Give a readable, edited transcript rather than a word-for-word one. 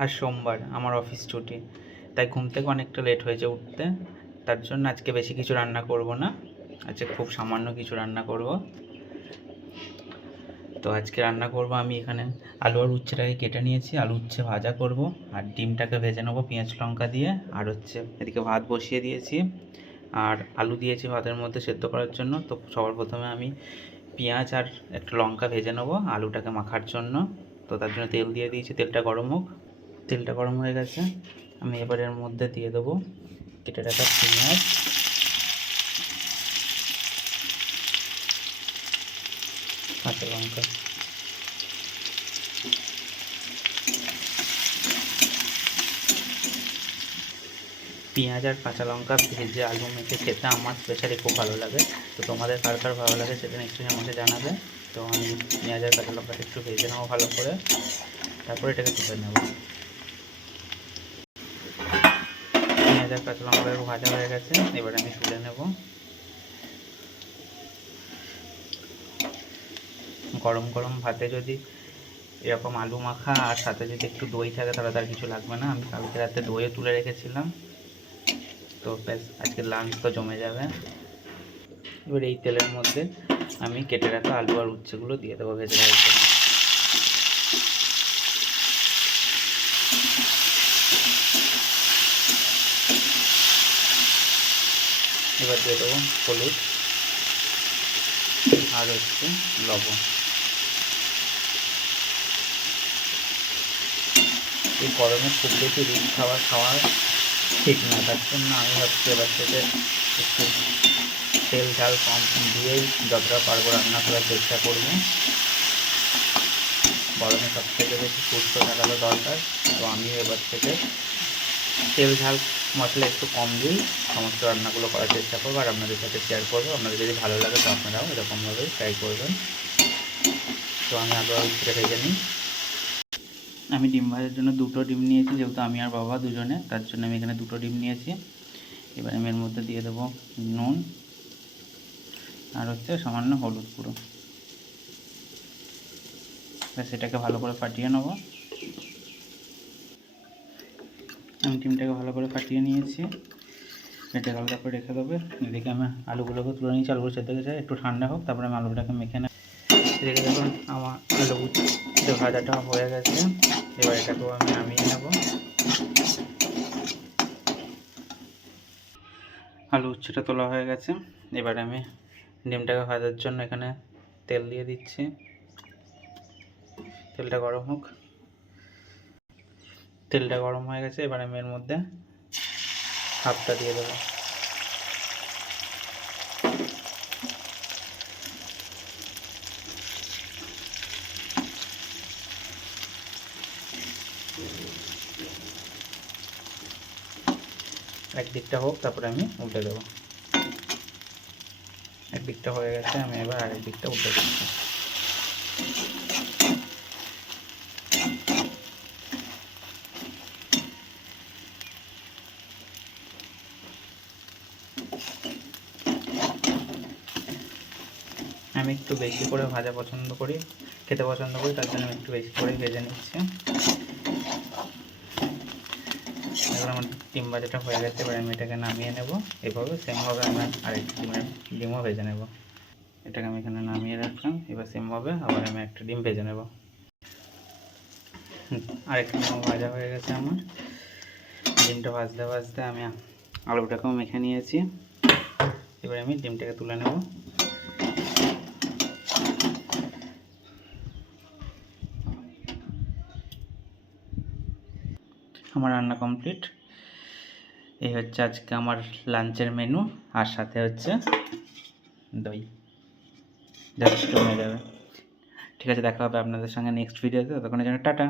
আর সোমবার আমার অফিস ছুটি, তাই ঘুম থেকে অনেকটা লেট হয়েছে উঠতে। তার জন্য আজকে বেশি কিছু রান্না করব না, আজকে খুব সামান্য কিছু রান্না করব। তো আজকে রান্না করব আমি এখানে আলু আর উচ্ছেটাকে কেটে নিয়েছি, আলু উচ্ছে ভাজা করব, আর ডিমটাকে ভেজে নেবো পেঁয়াজ লঙ্কা দিয়ে। আর হচ্ছে এদিকে ভাত বসিয়ে দিয়েছি, আর আলু দিয়েছি ভাতের মধ্যে সেদ্ধ করার জন্য। তো সবার প্রথমে আমি পেঁয়াজ আর একটা লঙ্কা ভেজে নেবো আলুটাকে মাখার জন্য। তো তার জন্য তেল দিয়ে দিয়েছি, তেলটা গরম হোক। তেলটা গরম হয়ে গেছে, আমি এবার এর মধ্যে দিয়ে দেবো কেটে রাখা পেঁয়াজ, কাঁচা লঙ্কা। পেঁয়াজ আর কাঁচা লঙ্কা ভেজে আলু মেখে খেতে আমার স্পেশালি খুব ভালো লাগে। তো তোমাদের কার কার ভালো লাগে সেটা নিশ্চয়ই আমাকে জানাবে। তো আমি পেঁয়াজ আর কাঁচা লঙ্কাটা একটু ভেজে নেবো ভালো করে, তারপরে এটাকে তুলে নেব। পেঁয়াজ আর কাঁচা লঙ্কা ভাজা হয়ে গেছে, এবার আমি তুলে নেব। গরম গরম ভাতে যদি এরকম আলু মাখা আর সাথে যদি একটু দই থাকে তাহলে তার কিছু লাগবে না। আমি কালকে রাতে দইও তুলে রেখেছিলাম, তো ব্যাস আজকে লাঞ্চ তো জমে যাবে। এবার এই তেলের মধ্যে আমি কেটে রাখা আলু আর উচ্ছেগুলো দিয়ে দেবো ভেজে রাখার জন্য। এবার দিয়ে দেবো হলুদ আর হচ্ছে লবণ। এই গরমে খুব বেশি রিচ খাবার খাওয়া ঠিক না, তার জন্য আমি ভাবছি এবার থেকে একটু তেল ঝাল কম দিয়েই যতটা পারবো রান্না করার চেষ্টা করবো। গরমে সবথেকে বেশি সুস্থ থাকারও দরকার। তো আমিও এবার থেকে তেল ঝাল মশলা একটু কম দিয়েই সমস্ত রান্নাগুলো করার চেষ্টা করবো, আর আপনাদের সাথে শেয়ার করবো। আপনাদের যদি ভালো লাগে তো আপনারাও এরকমভাবেই ট্রাই করবেন। তো আমি আবার উচ্ছে ভেজে নিই। আমি ডিম ভাজার জন্য দুটো ডিম নিয়েছি, যেহেতু আমি আর বাবা দুজনে, তার জন্য আমি এখানে দুটো ডিম নিয়েছি। এবার আমি এর মধ্যে দিয়ে দেবো নুন আর হচ্ছে সামান্য হলুদ গুঁড়ো। ব্যাস এটাকে ভালো করে ফাটিয়ে নেব। আমি ডিমটাকে ভালো করে ফাটিয়ে নিয়েছি, এটা আলাদা করে রেখে দেবে। এদিকে আমি আলুগুলোকে তুলে নিয়েছি, আলুগুলো সেদ্ধ হয়ে যায়, একটু ঠান্ডা হোক তারপরে আমি আলুটাকে মেখে নেব। এদিকে দেখুন আমার আলু ভাজাটা হয়ে গেছে, এবার এটাকেও আমি নামিয়ে নেব। আলু উচ্ছেটা তোলা হয়ে গেছে, এবার আমি ডিমটাকে ভাজার জন্য এখানে তেল দিয়ে দিচ্ছি। তেলটা গরম হোক। তেলটা গরম হয়ে গেছে, এবার আমি এর মধ্যে হাফটা দিয়ে দেবো। একদিকটা হোক তারপরে আমি উল্টে দেবো। একদিকটা হয়ে গেছে, আমি এবার আরেক দিকটা উল্টে দিচ্ছি। আমি একটু বেশি করে ভাজা পছন্দ করি, খেতে পছন্দ করি, তার জন্য আমি একটু বেশি করে ভেজে নিচ্ছি। এবার আমার ডিম ভাজাটা হয়ে গেছে, এবার আমি এটাকে নামিয়ে নেব। এভাবে সেমভাবে আমি আরেকটা ডিমও ভেজে নেব। এটাকে আমি এখানে নামিয়ে রাখলাম, এবার সেমভাবে আবার আমি একটা ডিম ভেজে নেব। আরেকটা ডিমও ভাজা হয়ে গেছে আমার। ডিমটা ভাজতে ভাজতে আমি আলুটাকেও মেখে নিয়েছি, এবার আমি ডিমটাকে তুলে নেব। আমার রান্না কমপ্লিট। এই হচ্ছে আজকে আমার লাঞ্চের মেনু, আর সাথে হচ্ছে দই, যথেষ্ট হয়ে যাবে। ঠিক আছে, দেখা হবে আপনাদের সঙ্গে নেক্সট ভিডিওতে। ততক্ষণের জন্য টাটা।